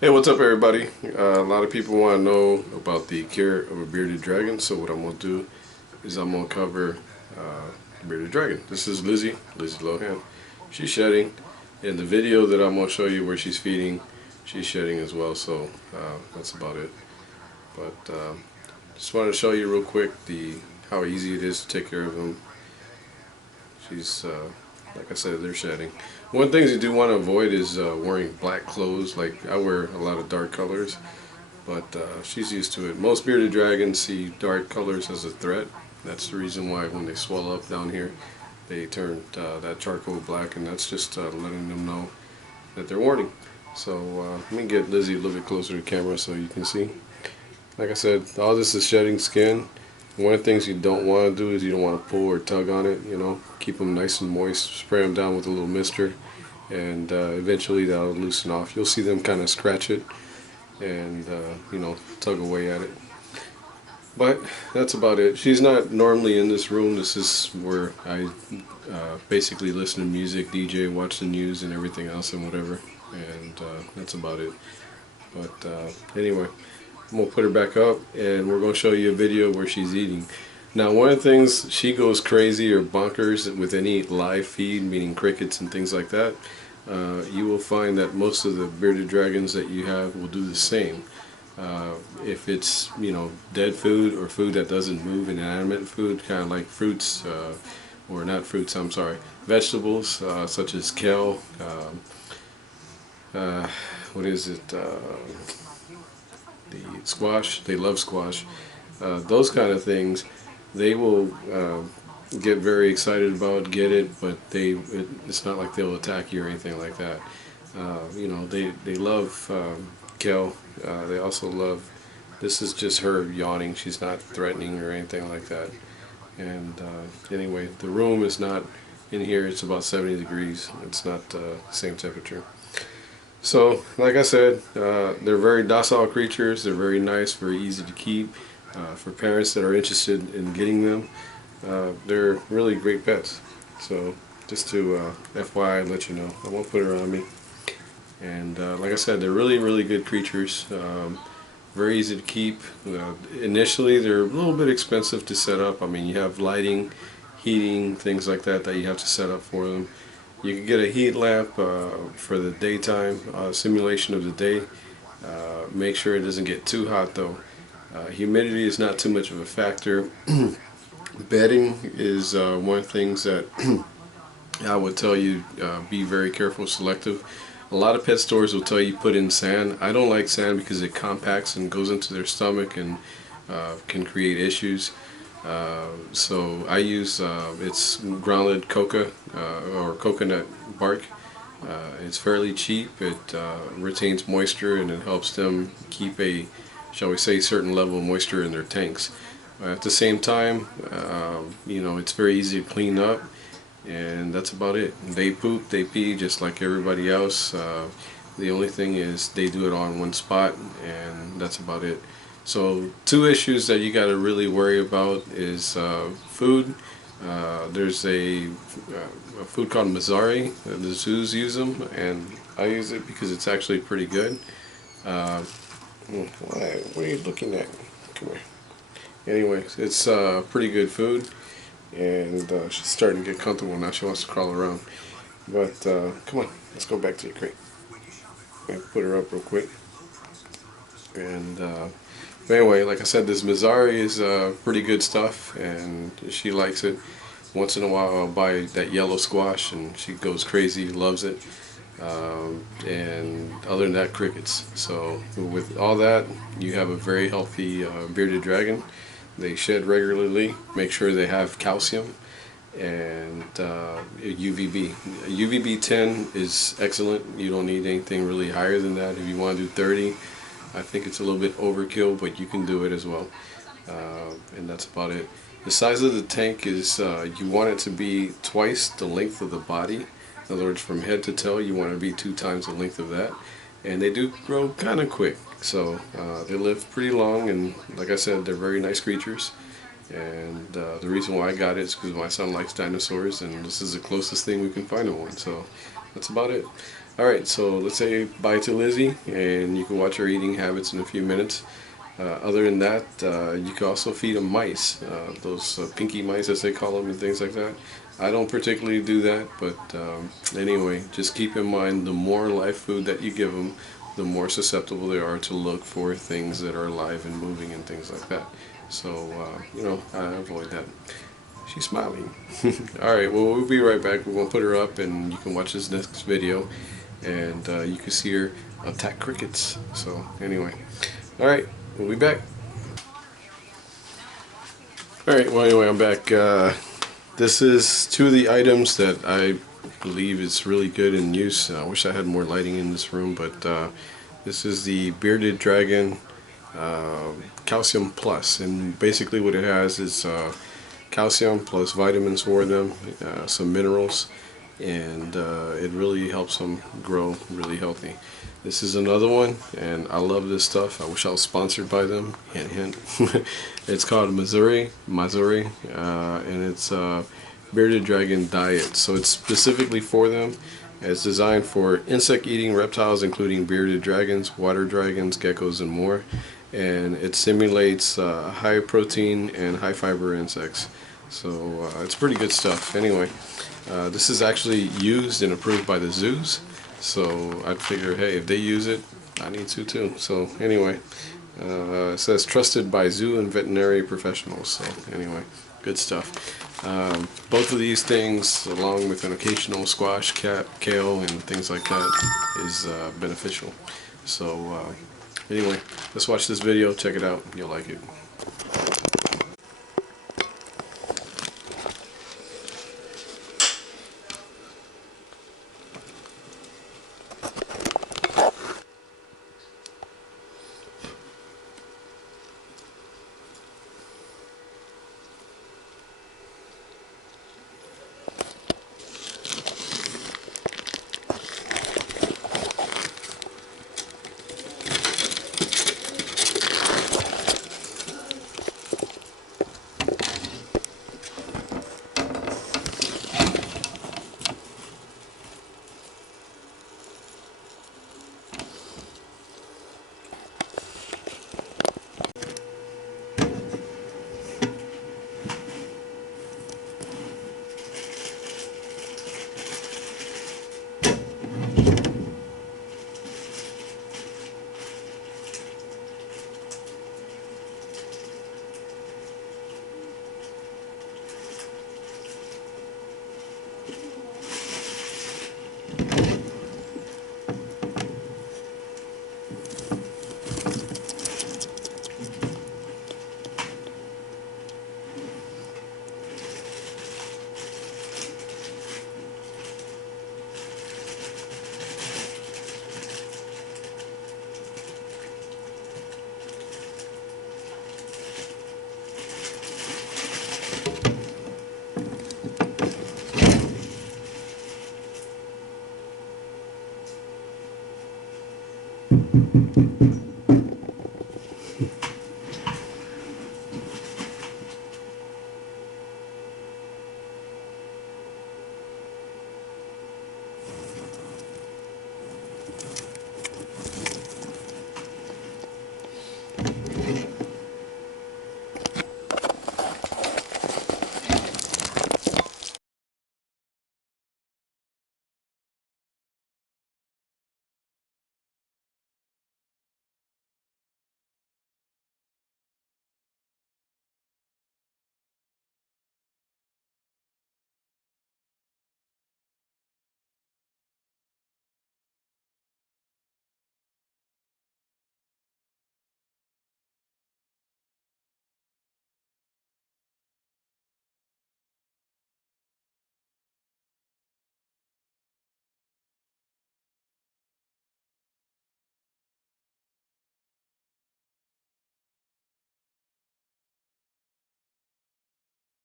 Hey, what's up, everybody? A lot of people want to know about the care of a bearded dragon, so what I'm going to do is I'm going to cover the bearded dragon. This is Lizzie Lohan. She's shedding. In the video that I'm going to show you where she's feeding, she's shedding as well, so that's about it. But just wanted to show you real quick how easy it is to take care of them. She's, like I said, they're shedding. One thing you do want to avoid is wearing black clothes. Like, I wear a lot of dark colors, but she's used to it. Most bearded dragons see dark colors as a threat. That's the reason why when they swell up down here, they turn that charcoal black, and that's just letting them know that they're warning. So let me get Lizzie a little bit closer to the camera so you can see. Like I said, all this is shedding skin. One of the things you don't want to do is you don't want to pull or tug on it, keep them nice and moist, spray them down with a little mister, and eventually that'll loosen off. You'll see them kind of scratch it and, tug away at it. But that's about it. She's not normally in this room. This is where I basically listen to music, DJ, watch the news and everything else and whatever, and that's about it. But anyway, I'm going to put her back up and we're going to show you a video where she's eating. Now, one of the things, she goes crazy or bonkers with any live feed, meaning crickets and things like that. You will find that most of the bearded dragons that you have will do the same. If it's, dead food or food that doesn't move, inanimate food, kind of like fruits, or not fruits, I'm sorry, vegetables, such as kale, what is it, the squash, they love squash, those kind of things, they will get very excited about, get it, but it's not like they'll attack you or anything like that. They love kale. They also love, this is just her yawning, she's not threatening or anything like that. And anyway, the room is not, in here it's about 70 degrees, it's not the same temperature. So, like I said, they're very docile creatures. They're very nice, very easy to keep. For parents that are interested in getting them, they're really great pets. So, just to FYI, let you know, I won't put it on me. And like I said, they're really, really good creatures. Very easy to keep. Initially, they're a little bit expensive to set up. I mean, you have lighting, heating, things like that you have to set up for them. You can get a heat lamp for the daytime simulation of the day. Make sure it doesn't get too hot though. Humidity is not too much of a factor. Bedding is one of the things that I would tell you, be very careful, selective. A lot of pet stores will tell you put in sand. I don't like sand because it compacts and goes into their stomach and can create issues. So I use it's grounded coca or coconut bark. It's fairly cheap. It retains moisture and it helps them keep a, shall we say, certain level of moisture in their tanks. At the same time, it's very easy to clean up, and that's about it. They poop, they pee just like everybody else. The only thing is they do it all in one spot, and that's about it. So two issues that you got to really worry about is food. There's a food called Mazzari. The zoos use them, and I use it because it's actually pretty good. What are you looking at? Come here. Anyways, it's pretty good food, and she's starting to get comfortable now. She wants to crawl around. But come on, let's go back to the crate. I'll put her up real quick. And but anyway, like I said, this Mazzari is pretty good stuff, and she likes it. Once in a while, I'll buy that yellow squash, and she goes crazy, loves it. And other than that, crickets. So with all that, you have a very healthy bearded dragon. They shed regularly. Make sure they have calcium and UVB. UVB 10 is excellent. You don't need anything really higher than that. If you want to do 30, I think it's a little bit overkill, but you can do it as well. And that's about it. The size of the tank is, you want it to be twice the length of the body. In other words, from head to toe, you want to be 2 times the length of that. And they do grow kind of quick. So they live pretty long, and like I said, they're very nice creatures. And the reason why I got it is because my son likes dinosaurs, and this is the closest thing we can find to one. So that's about it. Alright, so let's say bye to Lizzie, and you can watch her eating habits in a few minutes. Other than that, you can also feed them mice, those pinky mice as they call them and things like that. I don't particularly do that, but anyway, just keep in mind the more live food that you give them, the more susceptible they are to look for things that are alive and moving and things like that. So, you know, I avoid that. She's smiling. Alright, well, we'll be right back. We're going to put her up and you can watch this next video and you can see her attack crickets. So, anyway. Alright, we'll be back. Alright, well, anyway, I'm back. This is two of the items that I believe is really good in use. I wish I had more lighting in this room, but this is the Bearded Dragon Calcium Plus, and basically what it has is calcium plus vitamins for them, some minerals, and it really helps them grow really healthy. This is another one, and I love this stuff. I wish I was sponsored by them. Hint, hint. It's called Missouri, and it's Bearded Dragon Diet. So it's specifically for them. It's designed for insect-eating reptiles, including bearded dragons, water dragons, geckos, and more. And it simulates high protein and high fiber insects. So it's pretty good stuff. Anyway, this is actually used and approved by the zoos. So I figure, hey, if they use it, I need to too. So anyway, it says trusted by zoo and veterinary professionals. So anyway, good stuff. Both of these things, along with an occasional squash, kale, and things like that, is beneficial. So anyway, let's watch this video. Check it out. You'll like it. Thank you.